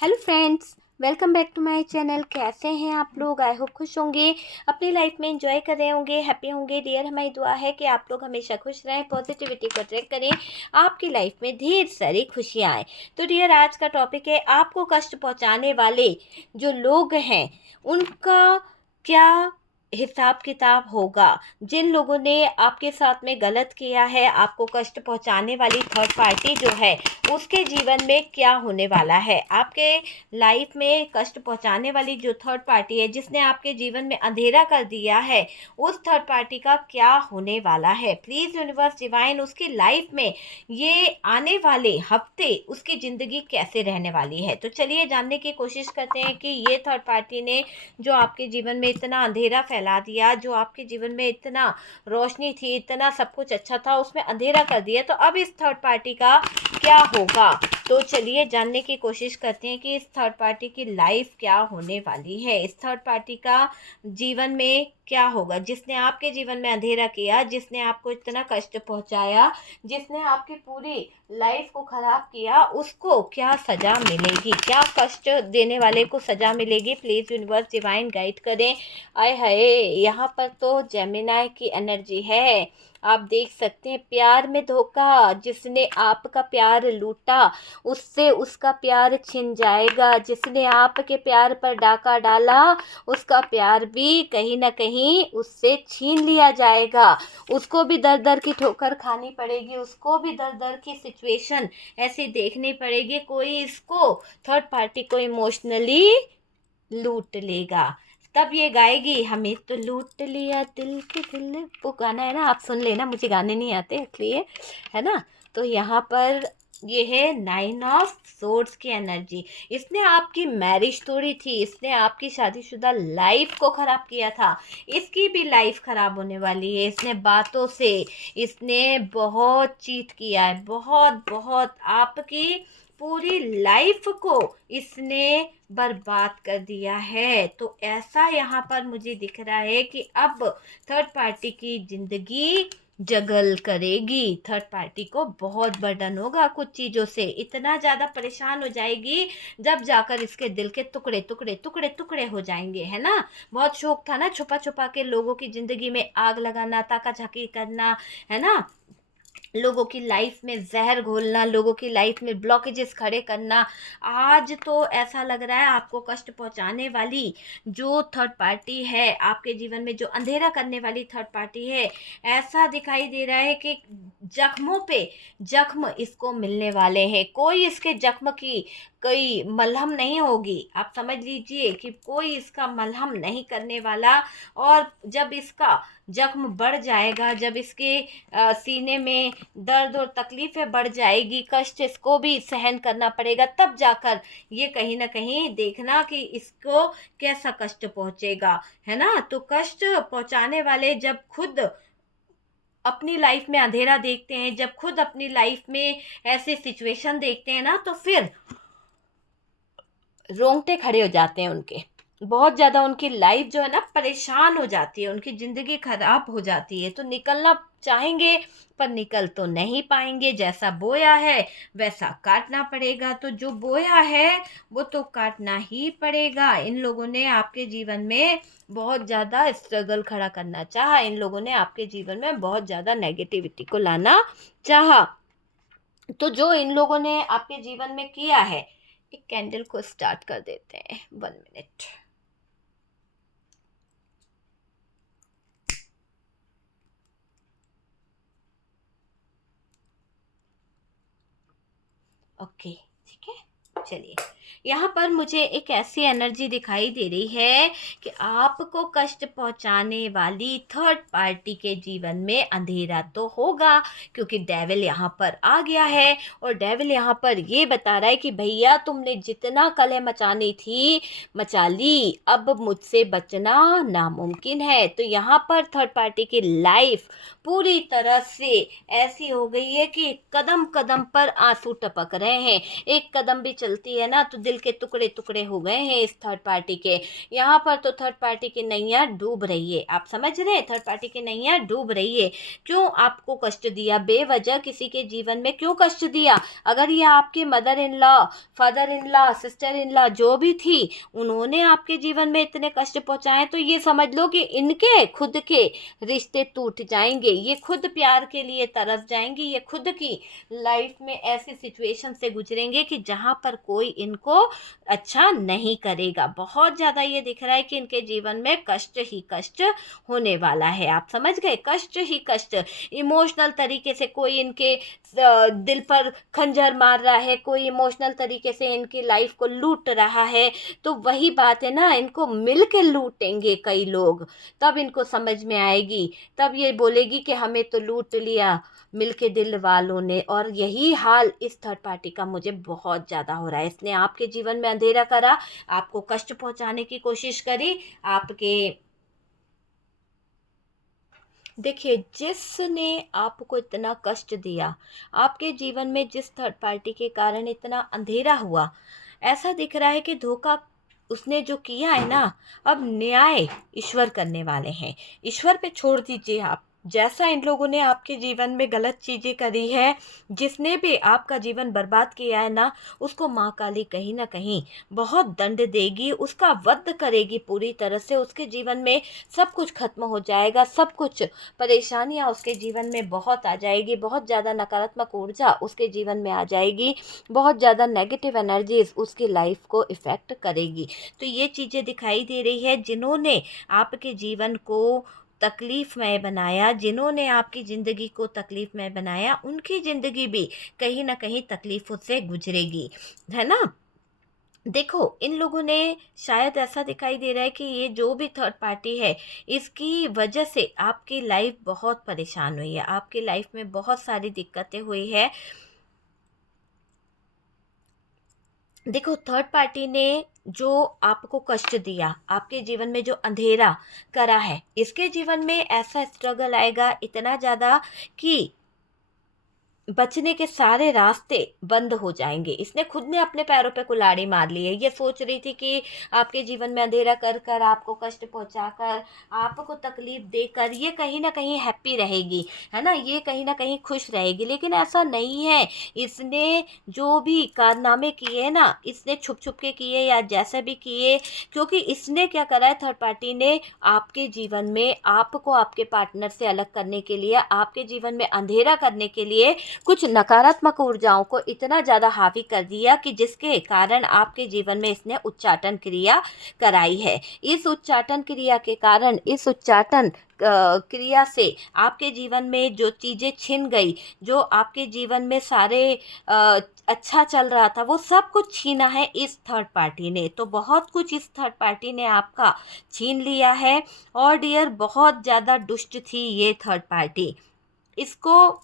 Hello friends, welcome back to my channel. कैसे हैं आप लोग? आई होप खुश होंगे, अपनी लाइफ में एंजॉय कर रहे होंगे, हैप्पी होंगे। डियर, हमारी दुआ है कि आप लोग हमेशा खुश रहें, पॉजिटिविटी को अट्रैक्ट करें, आपकी लाइफ में ढेर सारी खुशियाँ आएँ। तो डियर, आज का टॉपिक है आपको कष्ट पहुँचाने वाले जो लोग हैं उनका क्या हिसाब किताब होगा। जिन लोगों ने आपके साथ में गलत किया है, आपको कष्ट पहुंचाने वाली थर्ड पार्टी जो है उसके जीवन में क्या होने वाला है। आपके लाइफ में कष्ट पहुंचाने वाली जो थर्ड पार्टी है, जिसने आपके जीवन में अंधेरा कर दिया है, उस थर्ड पार्टी का क्या होने वाला है। प्लीज़ यूनिवर्स डिवाइन, उसकी लाइफ में ये आने वाले हफ्ते उसकी ज़िंदगी कैसे रहने वाली है। तो चलिए जानने की कोशिश करते हैं कि ये थर्ड पार्टी ने जो आपके जीवन में इतना अंधेरा फैला दिया, जो आपके जीवन में इतना रोशनी थी, इतना सब कुछ अच्छा था, उसमें अंधेरा कर दिया, तो अब इस थर्ड पार्टी का क्या होगा। तो चलिए जानने की कोशिश करते हैं कि इस थर्ड पार्टी की लाइफ क्या होने वाली है। इस थर्ड पार्टी का जीवन में क्या होगा। जिसने आपके जीवन में अंधेरा किया, जिसने आपको इतना कष्ट पहुंचाया, जिसने आपकी पूरी लाइफ को खराब किया, उसको क्या सज़ा मिलेगी, क्या कष्ट देने वाले को सज़ा मिलेगी। प्लीज़ यूनिवर्स डिवाइन गाइड करें। आय हाय, यहाँ पर तो जेमिनाई की एनर्जी है। आप देख सकते हैं, प्यार में धोखा। जिसने आपका प्यार लूटा, उससे उसका प्यार छिन जाएगा। जिसने आपके प्यार पर डाका डाला, उसका प्यार भी कहीं ना कहीं उससे छीन लिया जाएगा। उसको भी दर दर की ठोकर खानी पड़ेगी, उसको भी दर दर की सिचुएशन ऐसी देखनी पड़ेगी। कोई इसको थर्ड पार्टी को इमोशनली लूट लेगा, तब ये गाएगी हमें तो लूट लिया दिल के दिल। वो गाना है ना, आप सुन लेना, मुझे गाने नहीं आते इसलिए, है ना। तो यहाँ पर ये है 9 ऑफ सोर्ड्स की एनर्जी। इसने आपकी मैरिज तोड़ी थी, इसने आपकी शादीशुदा लाइफ को ख़राब किया था, इसकी भी लाइफ ख़राब होने वाली है। इसने बातों से, इसने बहुत चीट किया है, बहुत बहुत आपकी पूरी लाइफ को इसने बर्बाद कर दिया है। तो ऐसा यहाँ पर मुझे दिख रहा है कि अब थर्ड पार्टी की ज़िंदगी जगल करेगी। थर्ड पार्टी को बहुत बर्डन होगा कुछ चीज़ों से, इतना ज़्यादा परेशान हो जाएगी जब जाकर इसके दिल के टुकड़े टुकड़े टुकड़े टुकड़े हो जाएंगे, है ना। बहुत शौक था ना छुपा छुपा के लोगों की ज़िंदगी में आग लगाना, ताका-झाकी करना, है ना। लोगों की लाइफ में जहर घोलना, लोगों की लाइफ में ब्लॉकेजेस खड़े करना। आज तो ऐसा लग रहा है आपको कष्ट पहुंचाने वाली जो थर्ड पार्टी है, आपके जीवन में जो अंधेरा करने वाली थर्ड पार्टी है, ऐसा दिखाई दे रहा है कि जख्मों पे जख्म इसको मिलने वाले हैं। कोई इसके जख्म की कोई मलहम नहीं होगी। आप समझ लीजिए कि कोई इसका मलहम नहीं करने वाला। और जब इसका जख्म बढ़ जाएगा, जब इसके सीने में दर्द और तकलीफ़ें बढ़ जाएगी, कष्ट इसको भी सहन करना पड़ेगा, तब जाकर ये कहीं ना कहीं देखना कि इसको कैसा कष्ट पहुंचेगा, है ना। तो कष्ट पहुंचाने वाले जब खुद अपनी लाइफ में अंधेरा देखते हैं, जब खुद अपनी लाइफ में ऐसे सिचुएशन देखते हैं ना, तो फिर रोंगटे खड़े हो जाते हैं उनके। बहुत ज़्यादा उनकी लाइफ जो है ना परेशान हो जाती है, उनकी ज़िंदगी ख़राब हो जाती है। तो निकलना चाहेंगे पर निकल तो नहीं पाएंगे। जैसा बोया है वैसा काटना पड़ेगा। तो जो बोया है वो तो काटना ही पड़ेगा। इन लोगों ने आपके जीवन में बहुत ज़्यादा स्ट्रगल खड़ा करना चाहा, इन लोगों ने आपके जीवन में बहुत ज़्यादा नेगेटिविटी को लाना चाहा। तो जो इन लोगों ने आपके जीवन में किया है, एक कैंडल को स्टार्ट कर देते हैं। 1 मिनट। ओके, ठीक है। चलिए, यहाँ पर मुझे एक ऐसी एनर्जी दिखाई दे रही है कि आपको कष्ट पहुँचाने वाली थर्ड पार्टी के जीवन में अंधेरा तो होगा, क्योंकि डेविल यहाँ पर आ गया है। और डेविल यहाँ पर ये बता रहा है कि भैया तुमने जितना कलह मचानी थी मचा ली, अब मुझसे बचना नामुमकिन है। तो यहाँ पर थर्ड पार्टी की लाइफ पूरी तरह से ऐसी हो गई है कि कदम कदम पर आंसू टपक रहे हैं। एक कदम भी चलती है ना तो दिल के टुकड़े टुकड़े हो गए हैं इस थर्ड पार्टी के। यहाँ पर तो थर्ड पार्टी की नैया डूब रही है। आप समझ रहे हैं, थर्ड पार्टी की नैया डूब रही है। क्यों आपको कष्ट दिया, बेवजह किसी के जीवन में क्यों कष्ट दिया? अगर ये आपके mother in law, father in law, sister in law जो भी थी, उन्होंने आपके जीवन में इतने कष्ट पहुंचाए, तो ये समझ लो कि इनके खुद के रिश्ते टूट जाएंगे। ये खुद प्यार के लिए तरस जाएंगी। ये खुद की लाइफ में ऐसी सिचुएशन से गुजरेंगे कि जहां पर कोई इनको अच्छा नहीं करेगा। बहुत ज़्यादा ये दिख रहा है कि इनके जीवन में कष्ट ही कष्ट होने वाला है। आप समझ गए, कष्ट ही कष्ट। इमोशनल तरीके से कोई इनके दिल पर खंजर मार रहा है, कोई इमोशनल तरीके से इनकी लाइफ को लूट रहा है। तो वही बात है ना, इनको मिल के लूटेंगे कई लोग, तब इनको समझ में आएगी। तब ये बोलेगी कि हमें तो लूट लिया मिलके दिल वालों ने। और यही हाल इस थर्ड पार्टी का मुझे बहुत ज़्यादा हो रहा है। इसने आपके जीवन में अंधेरा करा, आपको कष्ट पहुंचाने की कोशिश करी। आपके देखिए, जिसने आपको इतना कष्ट दिया, आपके जीवन में जिस थर्ड पार्टी के कारण इतना अंधेरा हुआ, ऐसा दिख रहा है कि धोखा उसने जो किया है ना, अब न्याय ईश्वर करने वाले हैं। ईश्वर पे छोड़ दीजिए आप। जैसा इन लोगों ने आपके जीवन में गलत चीज़ें करी है, जिसने भी आपका जीवन बर्बाद किया है ना, उसको माँ काली कहीं ना कहीं बहुत दंड देगी, उसका वध करेगी पूरी तरह से। उसके जीवन में सब कुछ खत्म हो जाएगा, सब कुछ परेशानियाँ उसके जीवन में बहुत आ जाएगी, बहुत ज़्यादा नकारात्मक ऊर्जा उसके जीवन में आ जाएगी, बहुत ज़्यादा नेगेटिव एनर्जीज उसकी लाइफ को इफ़ेक्ट करेगी। तो ये चीज़ें दिखाई दे रही है। जिन्होंने आपके जीवन को तकलीफ़मय बनाया, जिन्होंने आपकी ज़िंदगी को तकलीफ़मय बनाया, उनकी ज़िंदगी भी कहीं ना कहीं तकलीफ़ों से गुजरेगी, है ना। देखो, इन लोगों ने शायद ऐसा दिखाई दे रहा है कि ये जो भी थर्ड पार्टी है, इसकी वजह से आपकी लाइफ बहुत परेशान हुई है, आपकी लाइफ में बहुत सारी दिक्कतें हुई है। देखो, थर्ड पार्टी ने जो आपको कष्ट दिया, आपके जीवन में जो अंधेरा करा है, इसके जीवन में ऐसा स्ट्रगल आएगा इतना ज़्यादा कि बचने के सारे रास्ते बंद हो जाएंगे। इसने खुद ने अपने पैरों पे कुल्हाड़ी मार ली है। ये सोच रही थी कि आपके जीवन में अंधेरा कर कर, आपको कष्ट पहुंचाकर, आपको तकलीफ देकर ये कहीं ना कहीं हैप्पी रहेगी, है ना, ये कहीं ना कहीं खुश रहेगी। लेकिन ऐसा नहीं है। इसने जो भी कारनामे किए ना, इसने छुप छुप के किए या जैसे भी किए, क्योंकि इसने क्या करा है, थर्ड पार्टी ने आपके जीवन में आपको आपके पार्टनर से अलग करने के लिए, आपके जीवन में अंधेरा करने के लिए कुछ नकारात्मक ऊर्जाओं को इतना ज़्यादा हावी कर दिया कि जिसके कारण आपके जीवन में इसने उच्चाटन क्रिया कराई है। इस उच्चाटन क्रिया के कारण, इस उच्चाटन क्रिया से आपके जीवन में जो चीज़ें छिन गई, जो आपके जीवन में सारे अच्छा चल रहा था, वो सब कुछ छीना है इस थर्ड पार्टी ने। तो बहुत कुछ इस थर्ड पार्टी ने आपका छीन लिया है। और डियर, बहुत ज़्यादा दुष्ट थी ये थर्ड पार्टी। इसको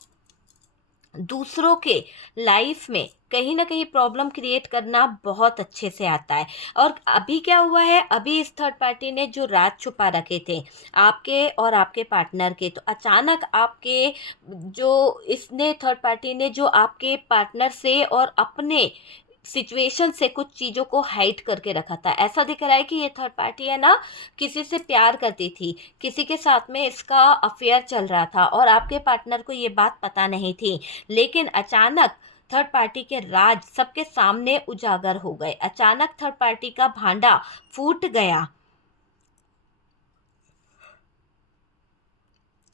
दूसरों के लाइफ में कहीं ना कहीं प्रॉब्लम क्रिएट करना बहुत अच्छे से आता है। और अभी क्या हुआ है, अभी इस थर्ड पार्टी ने जो राज छुपा रखे थे आपके और आपके पार्टनर के, तो अचानक आपके जो इसने थर्ड पार्टी ने जो आपके पार्टनर से और अपने सिचुएशन से कुछ चीज़ों को हाइड करके रखा था। ऐसा दिख रहा है कि ये थर्ड पार्टी है ना, किसी से प्यार करती थी, किसी के साथ में इसका अफेयर चल रहा था और आपके पार्टनर को ये बात पता नहीं थी। लेकिन अचानक थर्ड पार्टी के राज सबके सामने उजागर हो गए। अचानक थर्ड पार्टी का भांडा फूट गया।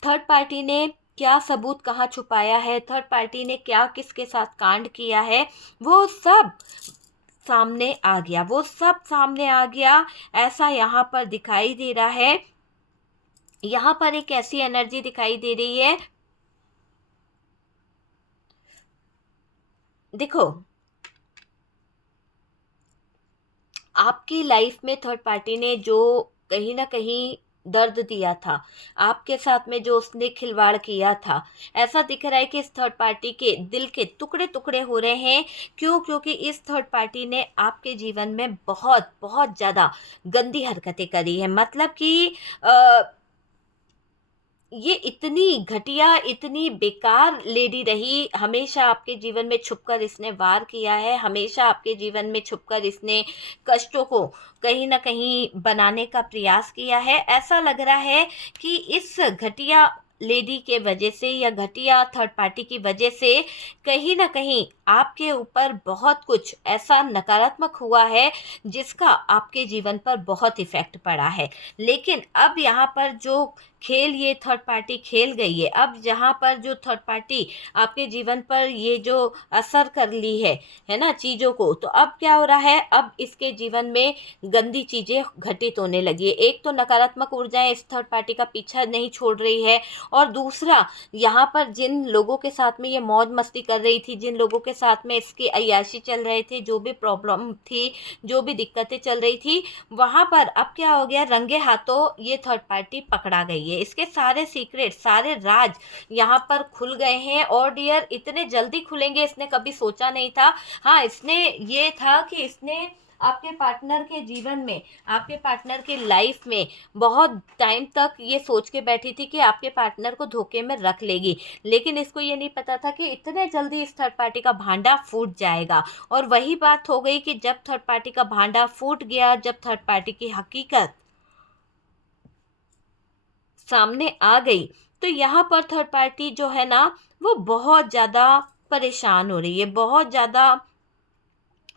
थर्ड पार्टी ने क्या सबूत कहाँ छुपाया है, थर्ड पार्टी ने क्या किसके साथ कांड किया है, वो सब सामने आ गया, वो सब सामने आ गया। ऐसा यहाँ पर दिखाई दे रहा है। यहाँ पर एक ऐसी एनर्जी दिखाई दे रही है। देखो, आपकी लाइफ में थर्ड पार्टी ने जो कहीं ना कहीं दर्द दिया था, आपके साथ में जो उसने खिलवाड़ किया था, ऐसा दिख रहा है कि इस थर्ड पार्टी के दिल के टुकड़े टुकड़े हो रहे हैं। क्यों? क्योंकि इस थर्ड पार्टी ने आपके जीवन में बहुत बहुत ज़्यादा गंदी हरकतें करी है। मतलब कि ये इतनी घटिया, इतनी बेकार लेडी रही, हमेशा आपके जीवन में छुपकर इसने वार किया है, हमेशा आपके जीवन में छुपकर इसने कष्टों को कहीं न कहीं बनाने का प्रयास किया है। ऐसा लग रहा है कि इस घटिया लेडी के वजह से या घटिया थर्ड पार्टी की वजह से कहीं न कहीं आपके ऊपर बहुत कुछ ऐसा नकारात्मक हुआ है, जिसका आपके जीवन पर बहुत इफ़ेक्ट पड़ा है। लेकिन अब यहाँ पर जो खेल ये थर्ड पार्टी खेल गई है, अब जहाँ पर जो थर्ड पार्टी आपके जीवन पर ये जो असर कर ली है ना चीज़ों को, तो अब क्या हो रहा है, अब इसके जीवन में गंदी चीज़ें घटित होने लगी है। एक तो नकारात्मक ऊर्जाएं इस थर्ड पार्टी का पीछा नहीं छोड़ रही है, और दूसरा यहाँ पर जिन लोगों के साथ में ये मौज मस्ती कर रही थी, जिन लोगों के साथ में इसकी अय्याशी चल रहे थे, जो भी प्रॉब्लम थी, जो भी दिक्कतें चल रही थी, वहाँ पर अब क्या हो गया, रंगे हाथों ये थर्ड पार्टी पकड़ा गई है। इसके सारे सीक्रेट, सारे राज यहाँ पर खुल गए हैं, और डियर इतने जल्दी खुलेंगे इसने कभी सोचा नहीं था। हाँ, इसने ये था कि इसने आपके पार्टनर के जीवन में, आपके पार्टनर के लाइफ में बहुत टाइम तक ये सोच के बैठी थी कि आपके पार्टनर को धोखे में रख लेगी, लेकिन इसको ये नहीं पता था कि इतने जल्दी इस थर्ड पार्टी का भांडा फूट जाएगा। और वही बात हो गई कि जब थर्ड पार्टी का भांडा फूट गया, जब थर्ड पार्टी की हकीकत सामने आ गई, तो यहाँ पर थर्ड पार्टी जो है ना, वो बहुत ज़्यादा परेशान हो रही है, बहुत ज़्यादा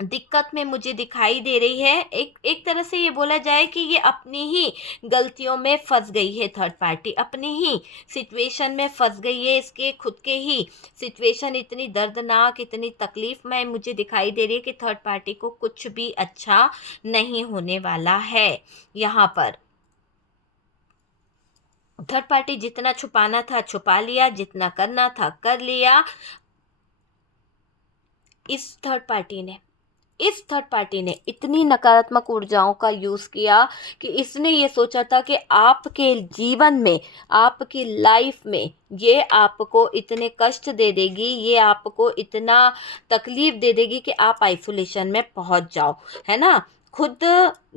दिक्कत में मुझे दिखाई दे रही है। एक एक तरह से ये बोला जाए कि ये अपनी ही गलतियों में फंस गई है, थर्ड पार्टी अपनी ही सिचुएशन में फंस गई है। इसके खुद के ही सिचुएशन इतनी दर्दनाक, इतनी तकलीफ में मुझे दिखाई दे रही है कि थर्ड पार्टी को कुछ भी अच्छा नहीं होने वाला है। यहाँ पर थर्ड पार्टी जितना छुपाना था छुपा लिया, जितना करना था कर लिया। इस थर्ड पार्टी ने इतनी नकारात्मक ऊर्जाओं का यूज़ किया कि इसने ये सोचा था कि आपके जीवन में, आपकी लाइफ में ये आपको इतने कष्ट दे देगी, ये आपको इतना तकलीफ़ दे देगी कि आप आइसोलेशन में पहुंच जाओ, है ना। खुद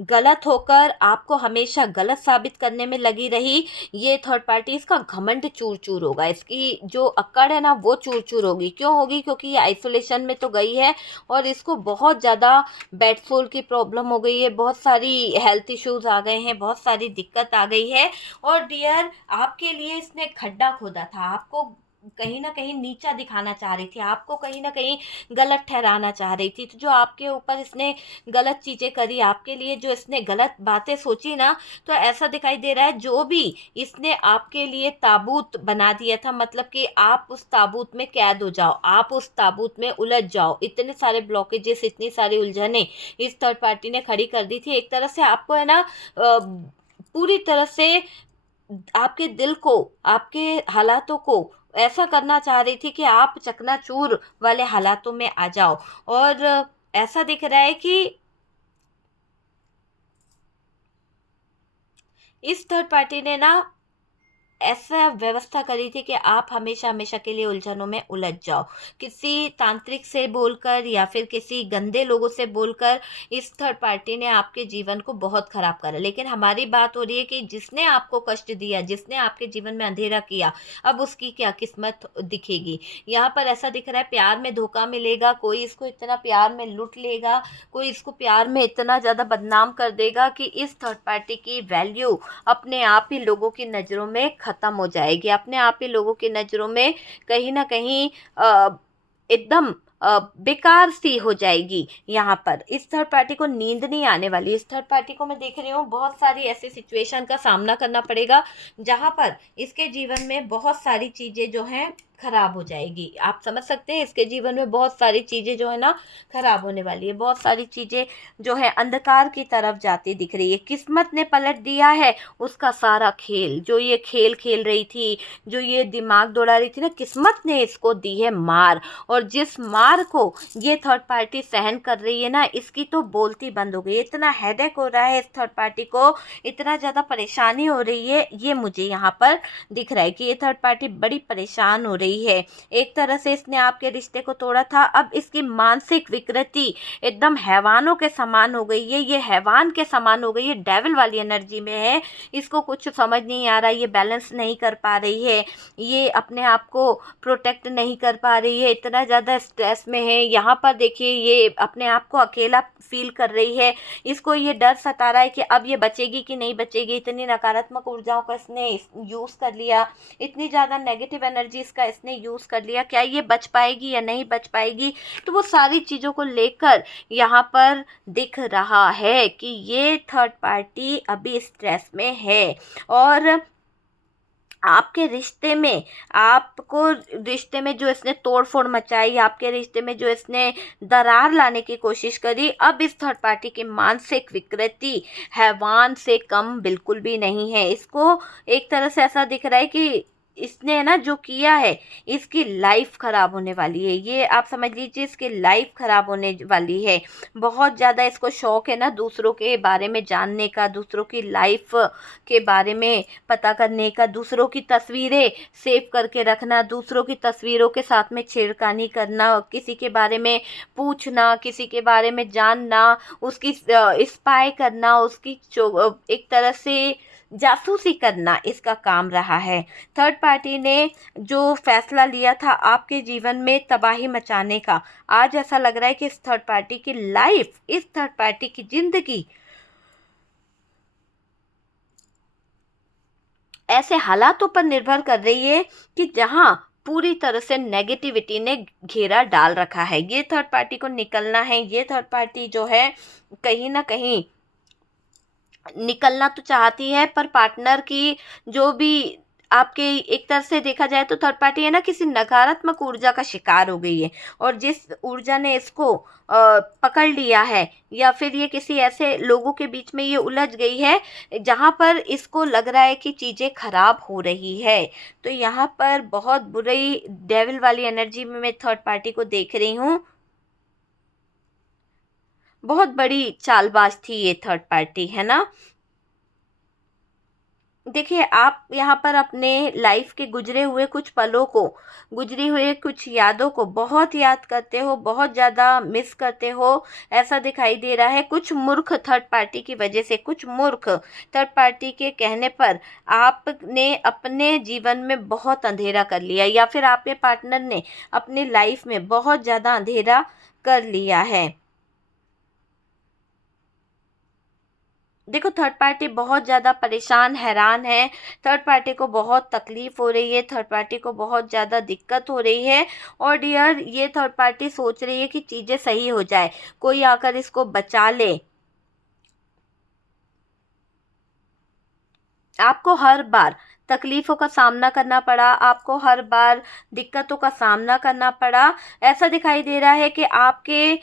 गलत होकर आपको हमेशा गलत साबित करने में लगी रही ये थर्ड पार्टी, इसका घमंड चूर चूर होगा, इसकी जो अक्कड़ है ना वो चूर चूर होगी। क्यों होगी? क्योंकि ये आइसोलेशन में तो गई है और इसको बहुत ज़्यादा बेड सोल की प्रॉब्लम हो गई है, बहुत सारी हेल्थ इश्यूज़ आ गए हैं, बहुत सारी दिक्कत आ गई है। और डियर आपके लिए इसने खड्डा खोदा था, आपको कहीं ना कहीं नीचा दिखाना चाह रही थी, आपको कहीं ना कहीं गलत ठहराना चाह रही थी। तो जो आपके ऊपर इसने गलत चीज़ें करी, आपके लिए जो इसने गलत बातें सोची ना, तो ऐसा दिखाई दे रहा है जो भी इसने आपके लिए ताबूत बना दिया था, मतलब कि आप उस ताबूत में कैद हो जाओ, आप उस ताबूत में उलझ जाओ। इतने सारे ब्लॉकेजेस, इतनी सारी उलझने इस थर्ड पार्टी ने खड़ी कर दी थी। एक तरह से आपको है ना पूरी तरह से आपके दिल को, आपके हालातों को ऐसा करना चाह रही थी कि आप चकनाचूर वाले हालातों में आ जाओ। और ऐसा दिख रहा है कि इस थर्ड पार्टी ने ना ऐसा व्यवस्था करी थी कि आप हमेशा हमेशा के लिए उलझनों में उलझ जाओ, किसी तांत्रिक से बोलकर या फिर किसी गंदे लोगों से बोलकर इस थर्ड पार्टी ने आपके जीवन को बहुत ख़राब करा। लेकिन हमारी बात हो रही है कि जिसने आपको कष्ट दिया, जिसने आपके जीवन में अंधेरा किया, अब उसकी क्या किस्मत दिखेगी। यहाँ पर ऐसा दिख रहा है प्यार में धोखा मिलेगा, कोई इसको इतना प्यार में लूट लेगा, कोई इसको प्यार में इतना ज़्यादा बदनाम कर देगा कि इस थर्ड पार्टी की वैल्यू अपने आप ही लोगों की नज़रों में ख़त्म हो जाएगी, अपने आप ही लोगों की नज़रों में कहीं ना कहीं एकदम बेकार सी हो जाएगी। यहाँ पर इस थर्ड पार्टी को नींद नहीं आने वाली। इस थर्ड पार्टी को मैं देख रही हूँ बहुत सारी ऐसी सिचुएशन का सामना करना पड़ेगा जहाँ पर इसके जीवन में बहुत सारी चीज़ें जो हैं खराब हो जाएगी। आप समझ सकते हैं, इसके जीवन में बहुत सारी चीज़ें जो है ना खराब होने वाली है, बहुत सारी चीज़ें जो है अंधकार की तरफ जाती दिख रही है। किस्मत ने पलट दिया है उसका सारा खेल, जो ये खेल खेल रही थी, जो ये दिमाग दौड़ा रही थी ना, किस्मत ने इसको दी है मार। और जिस मार को ये थर्ड पार्टी सहन कर रही है ना, इसकी तो बोलती बंद हो गई। इतना हेडेक हो रहा है इस थर्ड पार्टी को, इतना ज़्यादा परेशानी हो रही है, ये मुझे यहाँ पर दिख रहा है कि ये थर्ड पार्टी बड़ी परेशान हो रही रही है। एक तरह से इसने आपके रिश्ते को तोड़ा था, अब इसकी मानसिक विकृति एकदम हैवानों के समान हो गई है, ये हैवान के समान हो गई है, डेविल वाली एनर्जी में है। इसको कुछ समझ नहीं आ रहा, ये बैलेंस नहीं कर पा रही है, ये अपने आप को प्रोटेक्ट नहीं कर पा रही है, इतना ज़्यादा स्ट्रेस में है। यहाँ पर देखिए ये अपने आप को अकेला फील कर रही है, इसको ये डर सता रहा है कि अब ये बचेगी कि नहीं बचेगी। इतनी नकारात्मक ऊर्जाओं का इसने यूज़ कर लिया, इतनी ज़्यादा नेगेटिव एनर्जीज का इसने यूज़ कर लिया, क्या ये बच पाएगी या नहीं बच पाएगी। तो वो सारी चीज़ों को लेकर यहाँ पर दिख रहा है कि ये थर्ड पार्टी अभी स्ट्रेस में है और आपके रिश्ते में, आपको रिश्ते में जो इसने तोड़-फोड़ मचाई, आपके रिश्ते में जो इसने दरार लाने की कोशिश करी, अब इस थर्ड पार्टी की मानसिक विकृति हैवान से कम बिल्कुल भी नहीं है। इसको एक तरह से ऐसा दिख रहा है कि इसने ना जो किया है, इसकी लाइफ ख़राब होने वाली है। ये आप समझ लीजिए इसकी लाइफ ख़राब होने वाली है। बहुत ज़्यादा इसको शौक है ना दूसरों के बारे में जानने का, दूसरों की लाइफ के बारे में पता करने का, दूसरों की तस्वीरें सेव करके रखना, दूसरों की तस्वीरों के साथ में छेड़खानी करना, किसी के बारे में पूछना, किसी के बारे में जानना, उसकी स्पाई करना, उसकी एक तरह से जासूसी करना इसका काम रहा है। थर्ड पार्टी ने जो फैसला लिया था आपके जीवन में तबाही मचाने का, आज ऐसा लग रहा है कि इस थर्ड पार्टी की लाइफ, इस थर्ड पार्टी की ज़िंदगी ऐसे हालातों पर निर्भर कर रही है कि जहां पूरी तरह से नेगेटिविटी ने घेरा डाल रखा है। ये थर्ड पार्टी को निकलना है, ये थर्ड पार्टी जो है कहीं ना कहीं निकलना तो चाहती है, पर पार्टनर की जो भी आपके एक तरह से देखा जाए तो थर्ड पार्टी है ना किसी नकारात्मक ऊर्जा का शिकार हो गई है, और जिस ऊर्जा ने इसको पकड़ लिया है, या फिर ये किसी ऐसे लोगों के बीच में ये उलझ गई है जहाँ पर इसको लग रहा है कि चीज़ें खराब हो रही है। तो यहाँ पर बहुत बुरी डेविल वाली एनर्जी में मैं थर्ड पार्टी को देख रही हूँ। बहुत बड़ी चालबाज थी ये थर्ड पार्टी, है ना। देखिए आप यहाँ पर अपने लाइफ के गुजरे हुए कुछ पलों को, गुजरी हुए कुछ यादों को बहुत याद करते हो, बहुत ज़्यादा मिस करते हो, ऐसा दिखाई दे रहा है। कुछ मूर्ख थर्ड पार्टी की वजह से, कुछ मूर्ख थर्ड पार्टी के कहने पर आपने अपने जीवन में बहुत अंधेरा कर लिया, या फिर आपके पार्टनर ने अपनी लाइफ में बहुत ज़्यादा अंधेरा कर लिया है। देखो थर्ड पार्टी बहुत ज़्यादा परेशान, हैरान है, थर्ड पार्टी को बहुत तकलीफ़ हो रही है, थर्ड पार्टी को बहुत ज़्यादा दिक्कत हो रही है। और डियर ये थर्ड पार्टी सोच रही है कि चीज़ें सही हो जाए, कोई आकर इसको बचा ले। आपको हर बार तकलीफ़ों का सामना करना पड़ा, आपको हर बार दिक्कतों का सामना करना पड़ा। ऐसा दिखाई दे रहा है कि आपके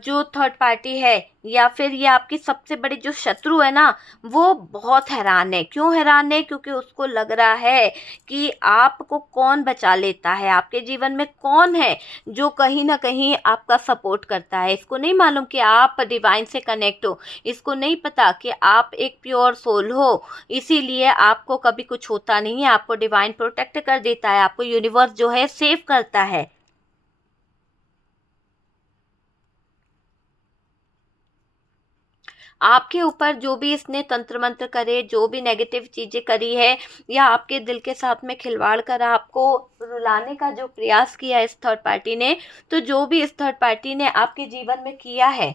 जो थर्ड पार्टी है, या फिर ये आपकी सबसे बड़ी जो शत्रु है ना, वो बहुत हैरान है। क्यों हैरान है? क्योंकि उसको लग रहा है कि आपको कौन बचा लेता है, आपके जीवन में कौन है जो कहीं ना कहीं आपका सपोर्ट करता है। इसको नहीं मालूम कि आप डिवाइन से कनेक्ट हो, इसको नहीं पता कि आप एक प्योर सोल हो, इसीलिए आपको कभी कुछ होता नहीं है, आपको डिवाइन प्रोटेक्ट कर देता है, आपको यूनिवर्स जो है सेव करता है। आपके ऊपर जो भी इसने तंत्र मंत्र करे, जो भी नेगेटिव चीज़ें करी है, या आपके दिल के साथ में खिलवाड़ कर आपको रुलाने का जो प्रयास किया इस थर्ड पार्टी ने, तो जो भी इस थर्ड पार्टी ने आपके जीवन में किया है,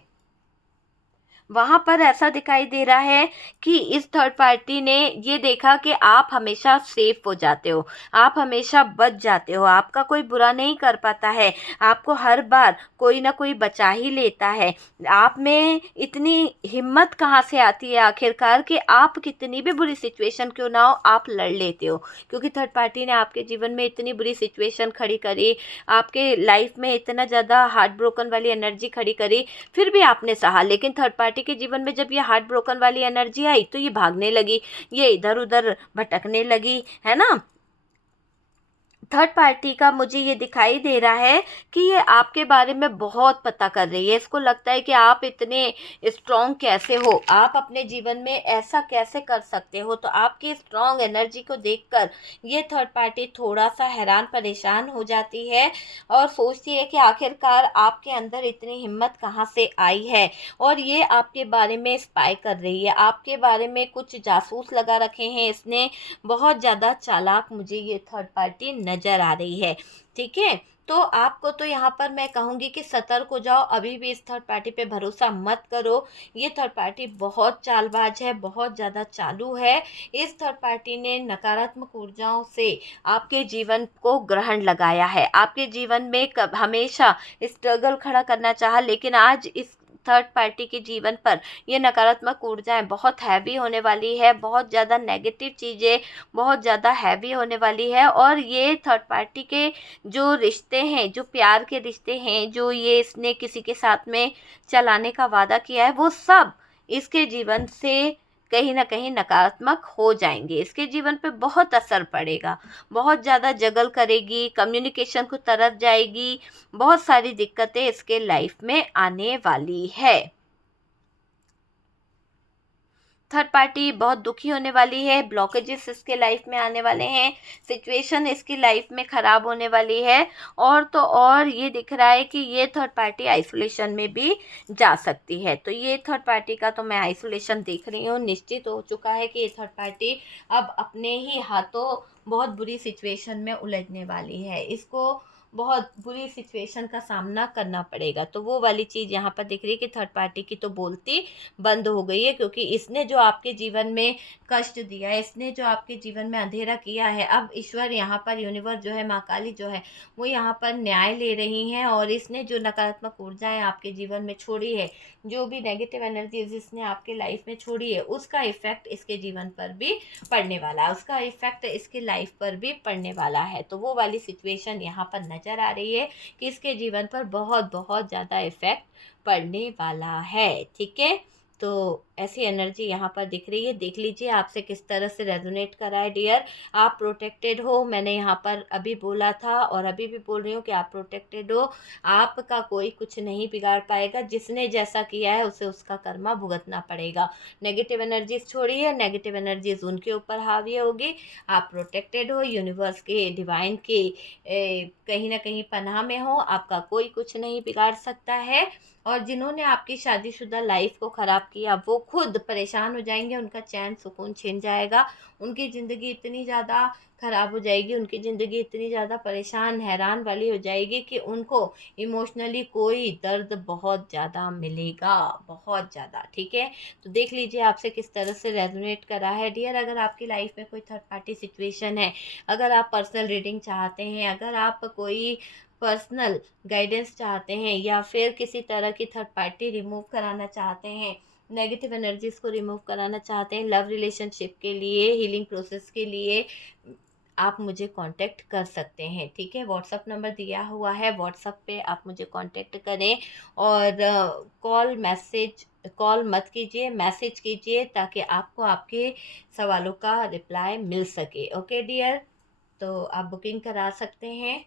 वहाँ पर ऐसा दिखाई दे रहा है कि इस थर्ड पार्टी ने ये देखा कि आप हमेशा सेफ हो जाते हो, आप हमेशा बच जाते हो, आपका कोई बुरा नहीं कर पाता है, आपको हर बार कोई ना कोई बचा ही लेता है। आप में इतनी हिम्मत कहाँ से आती है आखिरकार कि आप कितनी भी बुरी सिचुएशन क्यों ना हो, आप लड़ लेते हो। क्योंकि थर्ड पार्टी ने आपके जीवन में इतनी बुरी सिचुएशन खड़ी करी, आपके लाइफ में इतना ज़्यादा हार्ट ब्रोकन वाली एनर्जी खड़ी करी, फिर भी आपने सहा। लेकिन थर्ड पार्टी के जीवन में जब ये हार्ट ब्रोकन वाली एनर्जी आई तो ये भागने लगी, ये इधर उधर भटकने लगी, है ना। थर्ड पार्टी का मुझे ये दिखाई दे रहा है कि ये आपके बारे में बहुत पता कर रही है। इसको लगता है कि आप इतने स्ट्रॉन्ग कैसे हो, आप अपने जीवन में ऐसा कैसे कर सकते हो। तो आपकी स्ट्रॉन्ग एनर्जी को देखकर ये थर्ड पार्टी थोड़ा सा हैरान परेशान हो जाती है और सोचती है कि आखिरकार आपके अंदर इतनी हिम्मत कहाँ से आई है। और ये आपके बारे में स्पाई कर रही है, आपके बारे में कुछ जासूस लगा रखे हैं इसने। बहुत ज़्यादा चालाक मुझे ये थर्ड पार्टी नज़र आ रही है। ठीक है, तो आपको तो यहाँ पर मैं कहूँगी कि सतर्क हो जाओ, अभी भी इस थर्ड पार्टी पे भरोसा मत करो। ये थर्ड पार्टी बहुत चालबाज है, बहुत ज़्यादा चालू है। इस थर्ड पार्टी ने नकारात्मक ऊर्जाओं से आपके जीवन को ग्रहण लगाया है, आपके जीवन में कब हमेशा स्ट्रगल खड़ा करना चाहा, लेकिन आज इस थर्ड पार्टी के जीवन पर ये नकारात्मक ऊर्जाएं बहुत हैवी होने वाली है, बहुत ज़्यादा नेगेटिव चीज़ें बहुत ज़्यादा हैवी होने वाली है। और ये थर्ड पार्टी के जो रिश्ते हैं, जो प्यार के रिश्ते हैं, जो ये इसने किसी के साथ में चलाने का वादा किया है, वो सब इसके जीवन से कहीं ना कहीं नकारात्मक हो जाएंगे। इसके जीवन पे बहुत असर पड़ेगा, बहुत ज़्यादा जगल करेगी, कम्युनिकेशन को तरफ जाएगी, बहुत सारी दिक्कतें इसके लाइफ में आने वाली है। थर्ड पार्टी बहुत दुखी होने वाली है, ब्लॉकेजेस इसके लाइफ में आने वाले हैं, सिचुएशन इसकी लाइफ में ख़राब होने वाली है। और तो और ये दिख रहा है कि ये थर्ड पार्टी आइसोलेशन में भी जा सकती है। तो ये थर्ड पार्टी का तो मैं आइसोलेशन देख रही हूँ, निश्चित हो चुका है कि ये थर्ड पार्टी अब अपने ही हाथों बहुत बुरी सिचुएशन में उलझने वाली है, इसको बहुत बुरी सिचुएशन का सामना करना पड़ेगा। तो वो वाली चीज़ यहाँ पर दिख रही है कि थर्ड पार्टी की तो बोलती बंद हो गई है, क्योंकि इसने जो आपके जीवन में कष्ट दिया है, इसने जो आपके जीवन में अंधेरा किया है, अब ईश्वर यहाँ पर, यूनिवर्स जो है, माँ काली जो है, वो यहाँ पर न्याय ले रही हैं। और इसने जो नकारात्मक ऊर्जाएं आपके जीवन में छोड़ी है, जो भी नेगेटिव एनर्जीज इसने आपके लाइफ में छोड़ी है, उसका इफेक्ट इसके जीवन पर भी पड़ने वाला है, उसका इफेक्ट इसके लाइफ पर भी पड़ने वाला है। तो वो वाली सिचुएशन यहाँ पर नज़र आ रही है कि इसके जीवन पर बहुत बहुत ज़्यादा इफेक्ट पड़ने वाला है। ठीक है, तो ऐसी एनर्जी यहाँ पर दिख रही है। देख लीजिए आपसे किस तरह से रेजोनेट करा है डियर। आप प्रोटेक्टेड हो, मैंने यहाँ पर अभी बोला था और अभी भी बोल रही हूँ कि आप प्रोटेक्टेड हो, आपका कोई कुछ नहीं बिगाड़ पाएगा। जिसने जैसा किया है उसे उसका कर्मा भुगतना पड़ेगा। नेगेटिव एनर्जीज छोड़िए, नेगेटिव एनर्जीज उनके ऊपर हावी होगी। आप प्रोटेक्टेड हो, यूनिवर्स के, डिवाइन के कहीं ना कहीं पनाह में हो, आपका कोई कुछ नहीं बिगाड़ सकता है। और जिन्होंने आपकी शादीशुदा लाइफ को ख़राब किया वो खुद परेशान हो जाएंगे, उनका चैन सुकून छिन जाएगा, उनकी ज़िंदगी इतनी ज़्यादा ख़राब हो जाएगी, उनकी ज़िंदगी इतनी ज़्यादा परेशान हैरान वाली हो जाएगी कि उनको इमोशनली कोई दर्द बहुत ज़्यादा मिलेगा, बहुत ज़्यादा। ठीक है, तो देख लीजिए आपसे किस तरह से रेजोनेट करा है डियर। अगर आपकी लाइफ में कोई थर्ड पार्टी सिचुएशन है, अगर आप पर्सनल रीडिंग चाहते हैं, अगर आप कोई पर्सनल गाइडेंस चाहते हैं, या फिर किसी तरह की थर्ड पार्टी रिमूव कराना चाहते हैं, नेगेटिव एनर्जीज को रिमूव कराना चाहते हैं, लव रिलेशनशिप के लिए, हीलिंग प्रोसेस के लिए, आप मुझे कांटेक्ट कर सकते हैं। ठीक है, व्हाट्सअप नंबर दिया हुआ है, व्हाट्सअप पे आप मुझे कांटेक्ट करें। और कॉल मत कीजिए, मैसेज कीजिए, ताकि आपको आपके सवालों का रिप्लाई मिल सके। ओके डियर, तो आप बुकिंग करा सकते हैं।